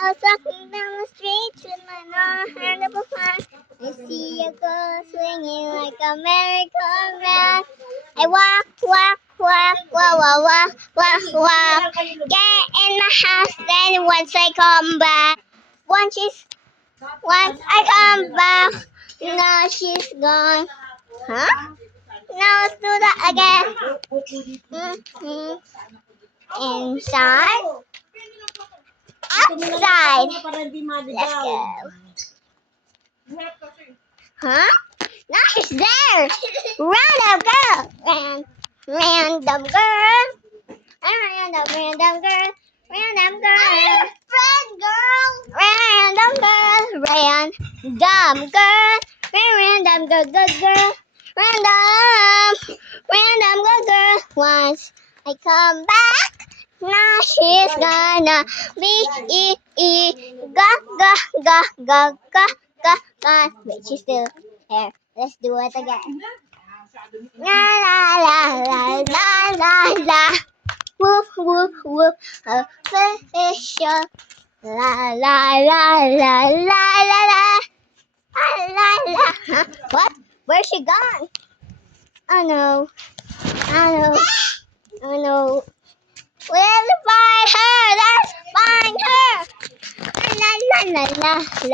I was walking down the street with my long-haired behind. I see a girl swinging like a merry-go-round. I walk, walk, walk, walk, walk, walk, walk, walk. Get in my house, then once I come back. Once I come back, now she's gone. Huh? Now let's do that again. Inside, outside. Let's go. Huh? Now she's there. Random girl. Random girl. Random girl. Random girl. Friend girl. Random girl. Random girl. Random girl. Good girl. Random good girl. Once I come back, now she's gonna be ga. Wait, she's still here. Let's do it again. La la la la la la la. Whoop whoop whoop. Official. La la la la la la la. La la. Huh? What? Where's she gone? Oh no. Oh no. Oh no. Let's find her. Let's find her. La la la la la.